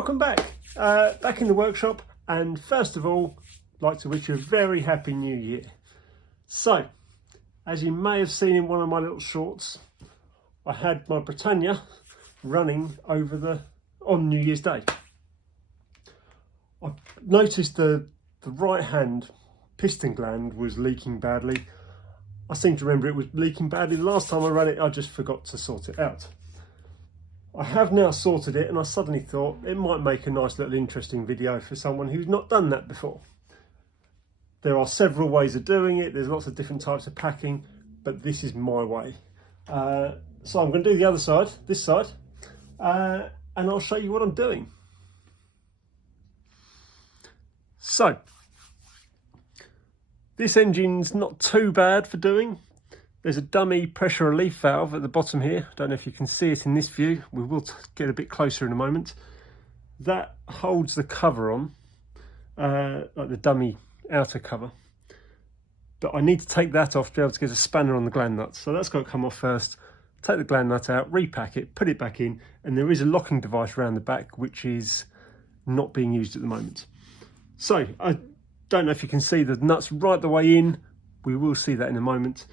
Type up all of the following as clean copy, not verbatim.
welcome back. Back in the workshop, and first of all, I'd like to wish you a very happy new year. So, as you may have seen in one of my little shorts, I had my Britannia running on New Year's Day. I noticed the right hand piston gland was leaking badly. I seem to remember it was leaking badly the last time I ran it. I just forgot to sort it out. I have now sorted it, and I suddenly thought it might make a nice little interesting video for someone who's not done that before. There are several ways of doing it. There's lots of different types of packing, but this is my way. So I'm going to do the other side, this side, and I'll show you what I'm doing. So, this engine's not too bad for doing. There's a dummy pressure relief valve at the bottom here. I don't know if you can see it in this view. We will get a bit closer in a moment. That holds the cover on, like the dummy outer cover. But I need to take that off to be able to get a spanner on the gland nut. So that's got to come off first. Take the gland nut out, repack it, put it back in, and there is a locking device around the back which is not being used at the moment. So I don't know if you can see the nuts right the way in. We will see that in a moment.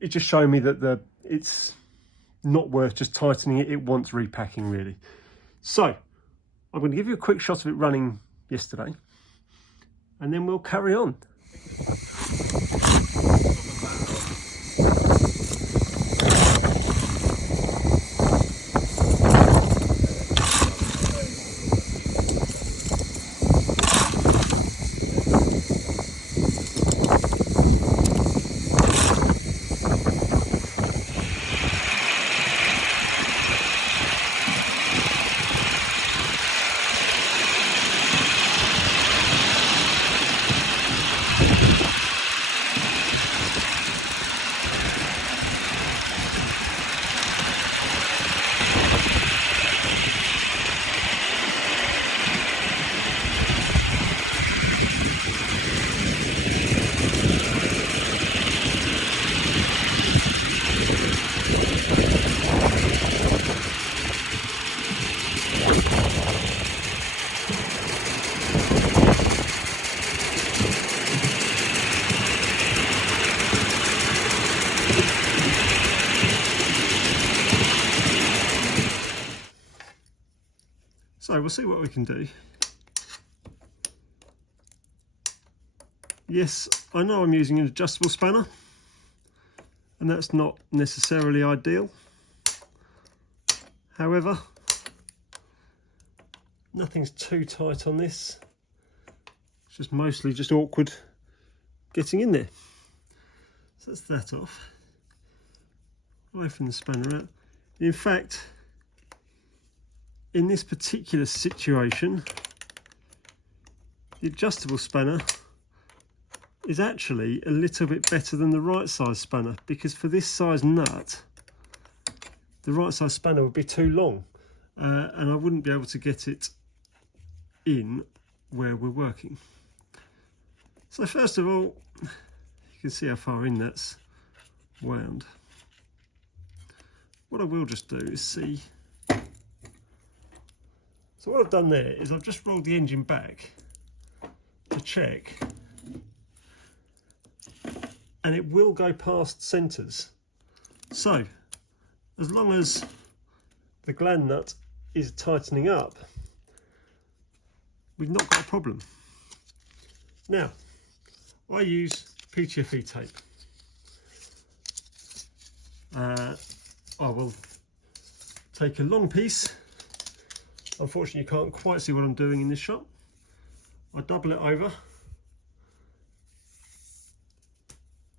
It just showed me that it's not worth just tightening it. It wants repacking really. So I'm going to give you a quick shot of it running yesterday, and then we'll carry on. So we'll see what we can do. Yes, I know I'm using an adjustable spanner, and that's not necessarily ideal. However, nothing's too tight on this. It's just mostly just awkward getting in there. So that's that off. Away from the spanner out. In fact, in this particular situation, the adjustable spanner is actually a little bit better than the right size spanner, because for this size nut, the right size spanner would be too long, and I wouldn't be able to get it in where we're working. So first of all, you can see how far in that's wound. What I will just do is see. So what I've done there is I've just rolled the engine back to check, and it will go past centres. So as long as the gland nut is tightening up, we've not got a problem. Now, I use PTFE tape. I will take a long piece. Unfortunately, you can't quite see what I'm doing in this shot. I double it over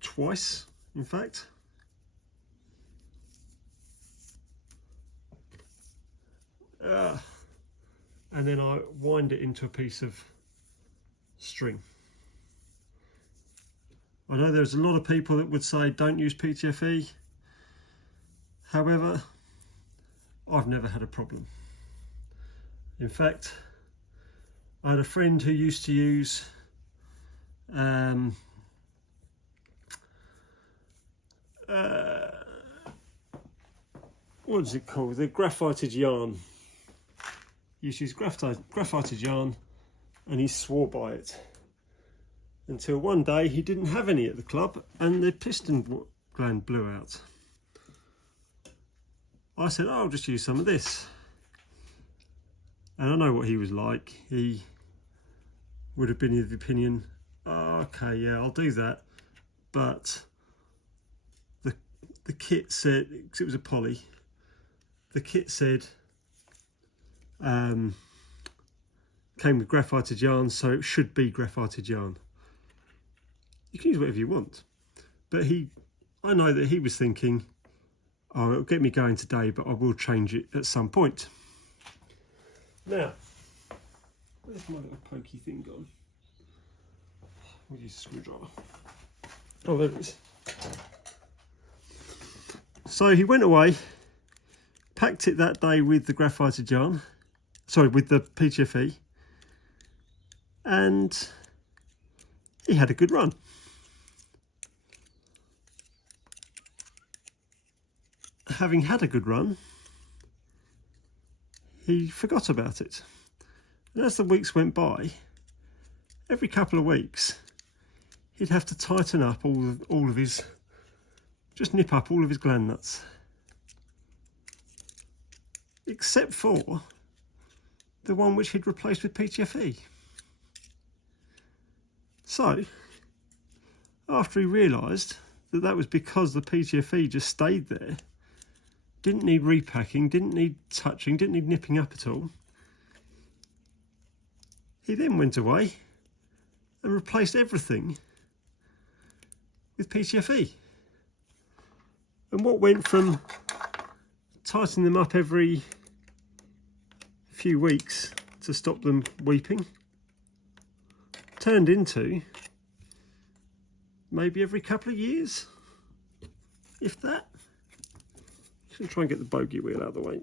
twice, in fact. And then I wind it into a piece of string. I know there's a lot of people that would say don't use PTFE. However, I've never had a problem. In fact, I had a friend who used to use what is it called? The graphited yarn. He used to use graphited yarn and he swore by it. Until one day he didn't have any at the club and the piston gland blew out. I said, oh, I'll just use some of this. And I know what he was like. He would have been of the opinion, oh, okay, yeah, I'll do that. But the kit said, because it was a poly, the kit said, came with graphited yarn, so it should be graphited yarn. You can use whatever you want. But I know that he was thinking, oh, it'll get me going today, but I will change it at some point. Now, where's my little pokey thing gone? We'll use a screwdriver. Oh, there it is. So he went away, packed it that day with the graphited yarn, sorry, with the PTFE, and he had a good run. Having had a good run, he forgot about it. And as the weeks went by, every couple of weeks, he'd have to tighten up all of his, just nip up all of his gland nuts. Except for the one which he'd replaced with PTFE. So, after he realised that that was because the PTFE just stayed there, didn't need repacking, didn't need touching, didn't need nipping up at all, he then went away and replaced everything with PTFE. And what went from tightening them up every few weeks to stop them weeping turned into maybe every couple of years, if that. I'm going to try and get the bogey wheel out of the way.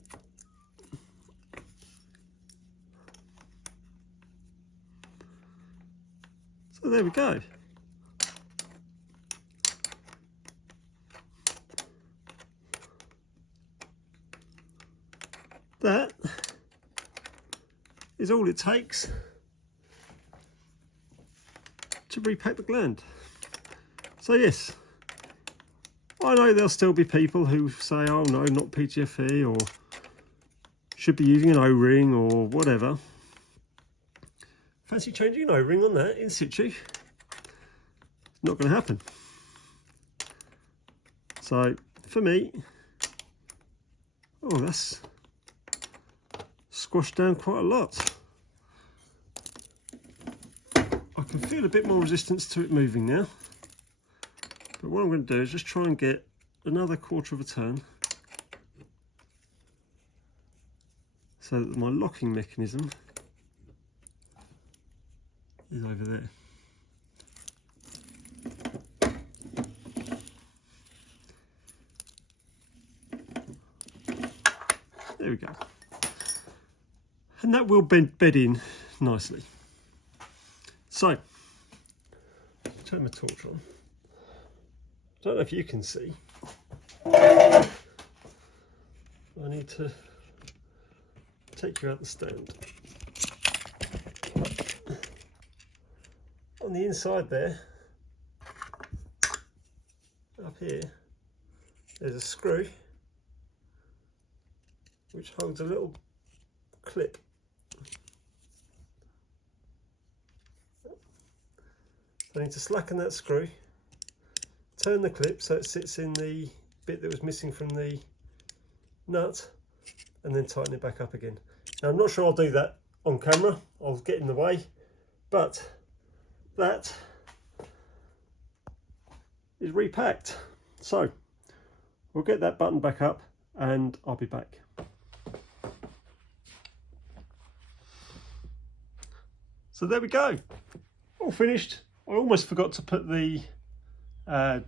So there we go. That is all it takes to repack the gland. So yes, I know there'll still be people who say, oh no, not PTFE, or should be using an O-ring or whatever. Fancy changing an O-ring on that in situ? Not going to happen. So for me, oh, that's squashed down quite a lot. I can feel a bit more resistance to it moving now. But what I'm going to do is just try and get another quarter of a turn so that my locking mechanism is over there. There we go. And that will bed in nicely. So, turn my torch on. I don't know if you can see. I need to take you out the stand. On the inside there, up here, there's a screw which holds a little clip. I need to slacken that screw, turn the clip so it sits in the bit that was missing from the nut, and then tighten it back up again. Now I'm not sure I'll do that on camera, I'll get in the way, but that is repacked. So we'll get that button back up and I'll be back. So there we go, all finished. I almost forgot to put the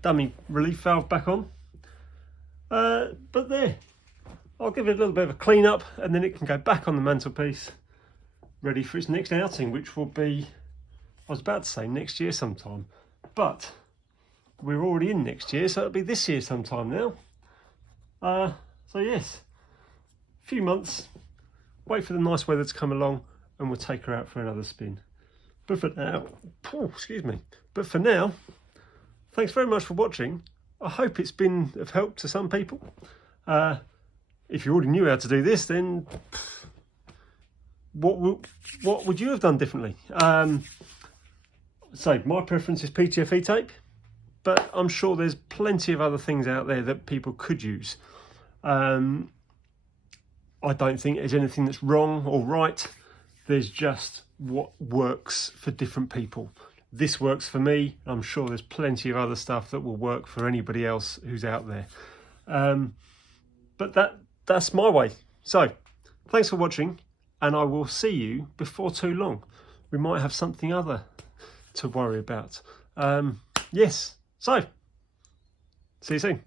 dummy relief valve back on, but there, I'll give it a little bit of a clean up and then it can go back on the mantelpiece, ready for its next outing, which will be, I was about to say next year sometime, but we're already in next year, so it'll be this year sometime now. So yes, a few months, wait for the nice weather to come along, and we'll take her out for another spin. But for now, excuse me. But for now, thanks very much for watching. I hope it's been of help to some people. If you already knew how to do this, then what would you have done differently? So my preference is PTFE tape, but I'm sure there's plenty of other things out there that people could use. I don't think there's anything that's wrong or right. There's just what works for different people. This works for me. I'm sure there's plenty of other stuff that will work for anybody else who's out there. But that's my way. So thanks for watching, and I will see you before too long. We might have something other to worry about. Yes, so see you soon.